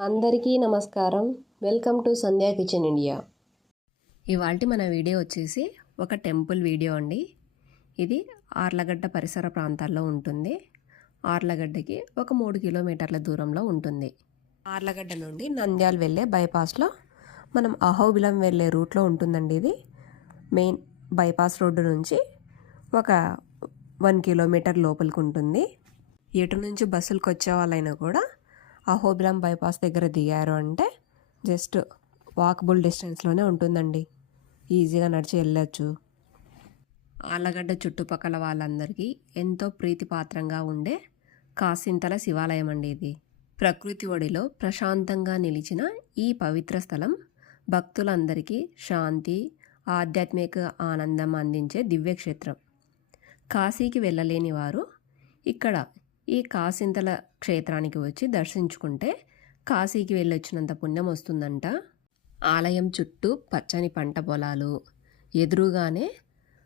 అందరికీ నమస్కారం. Welcome to Sandhya kitchen India. ఇవాళ మన వీడియో వచ్చేసి ఒక టెంపుల్ వీడియో అండి. ఇది ఆర్లగడ్డ పరిసర ప్రాంతాల్లో ఉంటుంది. ఆర్లగడ్డకి ఒక మూడు కిలోమీటర్ల దూరంలో ఉంటుంది. ఆర్లగడ్డ నుండి నంద్యాల వెళ్ళే బైపాస్లో మనం అహోబిలం వెళ్ళే రూట్లో ఉంటుందండి ఇది. మెయిన్ బైపాస్ రోడ్డు నుంచి ఒక వన్ కిలోమీటర్ లోపలికి ఉంటుంది. ఎటు నుంచి బస్సులకు వచ్చే వాళ్ళైనా కూడా అహోబిలం బైపాస్ దగ్గర దిగారు అంటే జస్ట్ వాకబుల్ డిస్టెన్స్లోనే ఉంటుందండి. ఈజీగా నడిచి వెళ్ళొచ్చు. ఆలగడ్డ చుట్టుపక్కల వాళ్ళందరికీ ఎంతో ప్రీతిపాత్రంగా ఉండే కాసింతల శివాలయం అండి ఇది. ప్రకృతి ఒడిలో ప్రశాంతంగా నిలిచిన ఈ పవిత్ర స్థలం భక్తులందరికీ శాంతి ఆధ్యాత్మిక ఆనందం అందించే దివ్యక్షేత్రం. కాశీకి వెళ్ళలేని వారు ఇక్కడ ఈ కాసింతల క్షేత్రానికి వచ్చి దర్శించుకుంటే కాశీకి వెళ్ళొచ్చినంత పుణ్యం వస్తుందంట. ఆలయం చుట్టూ పచ్చని పంట పొలాలు ఎదురుగానే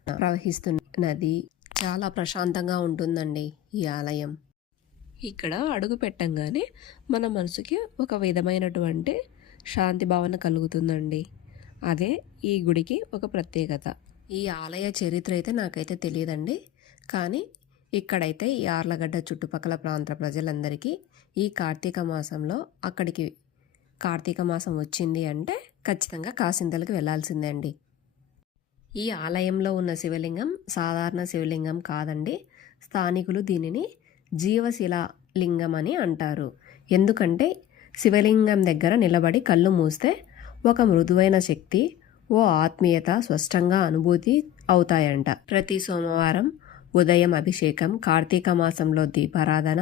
ప్రవహిస్తున్న నది చాలా ప్రశాంతంగా ఉంటుందండి ఈ ఆలయం. ఇక్కడ అడుగు పెట్టంగానే మన మనసుకి ఒక విధమైనటువంటి శాంతి భావన కలుగుతుందండి. అదే ఈ గుడికి ఒక ప్రత్యేకత. ఈ ఆలయ చరిత్ర అయితే నాకైతే తెలియదండి. కానీ ఇక్కడైతే ఈ ఆర్లగడ్డ చుట్టుపక్కల ప్రాంత ప్రజలందరికీ ఈ కార్తీక మాసంలో అక్కడికి కార్తీక మాసం వచ్చింది అంటే ఖచ్చితంగా కాసింతలకు వెళ్ళాల్సిందే అండి ఈ ఆలయంలో ఉన్న శివలింగం సాధారణ శివలింగం కాదండి. స్థానికులు దీనిని జీవశిల లింగం అని అంటారు. ఎందుకంటే శివలింగం దగ్గర నిలబడి కళ్ళు మూస్తే ఒక మృదువైన శక్తి ఓ ఆత్మీయత స్పష్టంగా అనుభూతి అవుతాయంట. ప్రతి సోమవారం ఉదయం అభిషేకం కార్తీక మాసంలో దీపారాధన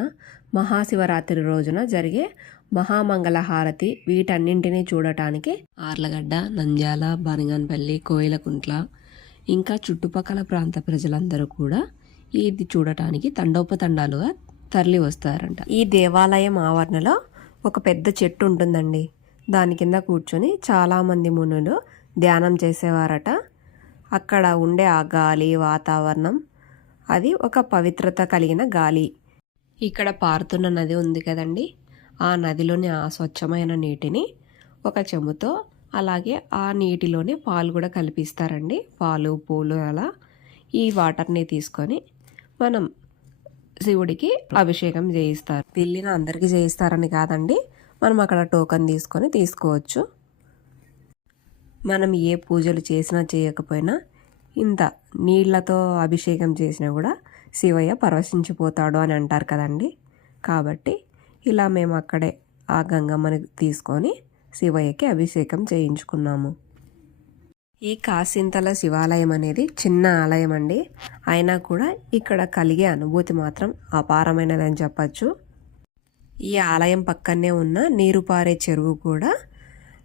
మహాశివరాత్రి రోజున జరిగే మహామంగళ హారతి వీటన్నింటినీ చూడటానికి ఆర్లగడ్డ నంద్యాల బనగన్పల్లి కోయిలకుంట్ల ఇంకా చుట్టుపక్కల ప్రాంత ప్రజలందరూ కూడా ఇది చూడటానికి తండోపతండాలుగా తరలి వస్తారంట. ఈ దేవాలయం ఆవరణలో ఒక పెద్ద చెట్టు ఉంటుందండి. దాని కింద కూర్చొని చాలామంది మునులు ధ్యానం చేసేవారట. అక్కడ ఉండే ఆ గాలి వాతావరణం అది ఒక పవిత్రత కలిగిన గాలి. ఇక్కడ పారుతున్న నది ఉంది కదండి. ఆ నదిలోని ఆ స్వచ్ఛమైన నీటిని ఒక చెంబుతో అలాగే ఆ నీటిలోనే పాలు కూడా కలిపిస్తారండి. పాలు పూలు అలా ఈ వాటర్ని తీసుకొని మనం శివుడికి అభిషేకం చేయిస్తారు. పెళ్ళిన అందరికీ చేయిస్తారని కాదండి. మనం అక్కడ టోకన్ తీసుకొని తీసుకోవచ్చు. మనం ఏ పూజలు చేసినా చేయకపోయినా ఇంత నీళ్ళతో అభిషేకం చేసినా కూడా శివయ్య పరవశించిపోతాడు అని అంటారు కదండి. కాబట్టి ఇలా మేము అక్కడే ఆ గంగమ్మని తీసుకొని శివయ్యకి అభిషేకం చేయించుకున్నాము. ఈ కాసింతల శివాలయం అనేది చిన్న ఆలయం అండి. అయినా కూడా ఇక్కడ కలిగే అనుభూతి మాత్రం అపారమైనదని చెప్పచ్చు. ఈ ఆలయం పక్కనే ఉన్న నీరు పారే చెరువు కూడా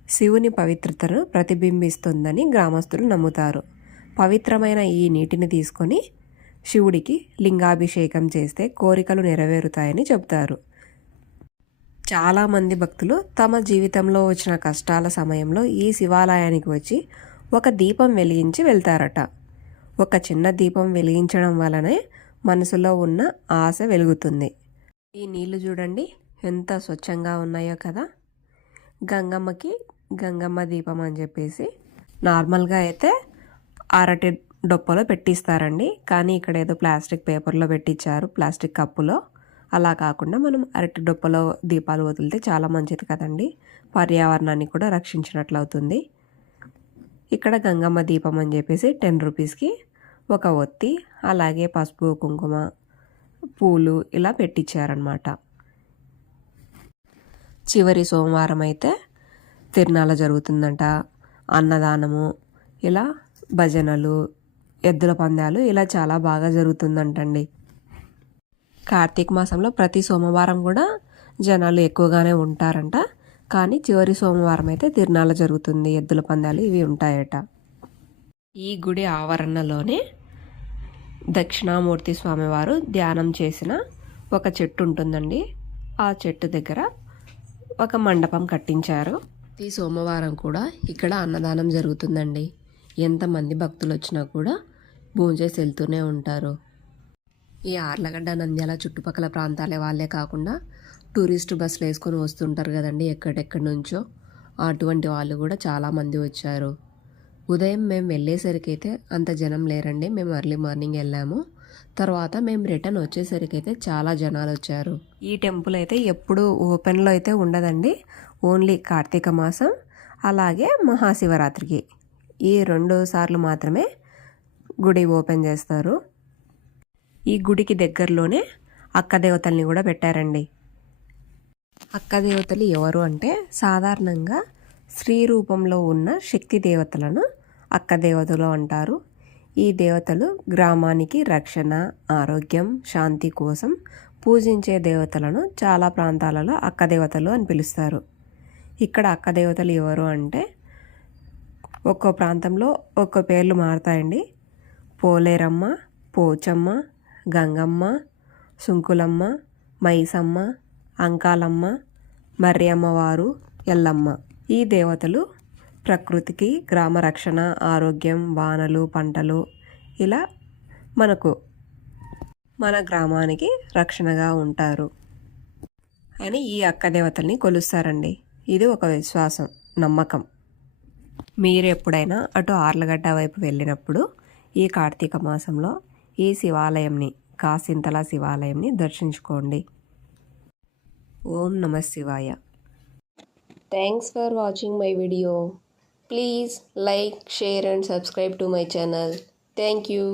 శివుని పవిత్రతను ప్రతిబింబిస్తుందని గ్రామస్తులు నమ్ముతారు. పవిత్రమైన ఈ నీటిని తీసుకొని శివుడికి లింగాభిషేకం చేస్తే కోరికలు నెరవేరుతాయని చెబుతారు. చాలామంది భక్తులు తమ జీవితంలో వచ్చిన కష్టాల సమయంలో ఈ శివాలయానికి వచ్చి ఒక దీపం వెలిగించి వెళ్తారట. ఒక చిన్న దీపం వెలిగించడం వలనే మనసులో ఉన్న ఆశ వెలుగుతుంది. ఈ నీళ్ళు చూడండి ఎంత స్వచ్ఛంగా ఉన్నాయో కదా! గంగమ్మకి గంగమ్మ దీపం అని చెప్పేసి నార్మల్గా అయితే అరటి డొప్పలో పెట్టిస్తారండి. కానీ ఇక్కడ ఏదో ప్లాస్టిక్ పేపర్లో పెట్టించారు ప్లాస్టిక్ కప్పులో. అలా కాకుండా మనం అరటి డొప్పలో దీపాలు వదిలితే చాలా మంచిది కదండి. పర్యావరణాన్ని కూడా రక్షించినట్లు అవుతుంది. ఇక్కడ గంగమ్మ దీపం అని చెప్పేసి టెన్ రూపీస్కి ఒక ఒత్తి అలాగే పసుపు కుంకుమ పూలు ఇలా పెట్టించారనమాట చివరి సోమవారం అయితే తిరునాళ్ళ జరుగుతుందంట. అన్నదానము ఇలా భజనలు ఎద్దుల పందాలు ఇలా చాలా బాగా జరుగుతుందంటండి. కార్తీక మాసంలో ప్రతి సోమవారం కూడా జనాలు ఎక్కువగానే ఉంటారంట. కానీ చివరి సోమవారం అయితే తిరునాళ్ళ జరుగుతుంది. ఎద్దుల పందాలు ఇవి ఉంటాయట. ఈ గుడి ఆవరణలోనే దక్షిణామూర్తి స్వామివారు ధ్యానం చేసిన ఒక చెట్టు ఉంటుందండి. ఆ చెట్టు దగ్గర ఒక మండపం కట్టించారు. ఈ సోమవారం కూడా ఇక్కడ అన్నదానం జరుగుతుందండి. ఎంతమంది భక్తులు వచ్చినా కూడా భోంచేసి వెళ్తూనే ఉంటారు. ఈ ఆర్లగడ్డ నంద్యాల చుట్టుపక్కల ప్రాంతాలే వాళ్ళే కాకుండా టూరిస్ట్ బస్సులు వేసుకొని వస్తుంటారు కదండి ఎక్కడెక్కడి నుంచో. అటువంటి వాళ్ళు కూడా చాలామంది వచ్చారు. ఉదయం మేము వెళ్ళేసరికి అయితే అంత జనం లేరండి. మేము ఎర్లీ మార్నింగ్ వెళ్ళాము. తర్వాత మేము రిటర్న్ వచ్చేసరికి అయితే చాలా జనాలు వచ్చారు. ఈ టెంపుల్ అయితే ఎప్పుడు ఓపెన్లో అయితే ఉండదండి. ఓన్లీ కార్తీక మాసం అలాగే మహాశివరాత్రికి. ఈ రెండు సార్లు మాత్రమే గుడి ఓపెన్ చేస్తారు. ఈ గుడికి దగ్గరలోనే అక్క దేవతల్ని కూడా పెట్టారండి. అక్క దేవతలు ఎవరు అంటే సాధారణంగా స్త్రీ రూపంలో ఉన్న శక్తి దేవతలను అక్క దేవతలు అంటారు. ఈ దేవతలు గ్రామానికి రక్షణ ఆరోగ్యం శాంతి కోసం పూజించే దేవతలను చాలా ప్రాంతాలలో అక్క దేవతలు అని పిలుస్తారు. ఇక్కడ అక్క దేవతలు ఎవరు అంటే ఒక్కో ప్రాంతంలో ఒక్కో పేర్లు మారుతాయండి. పోలేరమ్మ పోచమ్మ గంగమ్మ సుంకులమ్మ మైసమ్మ అంకాలమ్మ మర్రి అమ్మవారు ఎల్లమ్మ. ఈ దేవతలు ప్రకృతికి గ్రామ రక్షణ ఆరోగ్యం వానలు పంటలు ఇలా మనకు మన గ్రామానికి రక్షణగా ఉంటారు అని ఈ అక్క దేవతల్ని కొలుస్తారండి. ఇది ఒక విశ్వాసం నమ్మకం. మీరు ఎప్పుడైనా అటు ఆర్లగడ్డ వైపు వెళ్ళినప్పుడు ఈ కార్తీక మాసంలో ఈ శివాలయంని కాసింతల శివాలయంని దర్శించుకోండి. ఓం నమ శివాయ. Thanks for watching my video please like share and subscribe to my channel thank you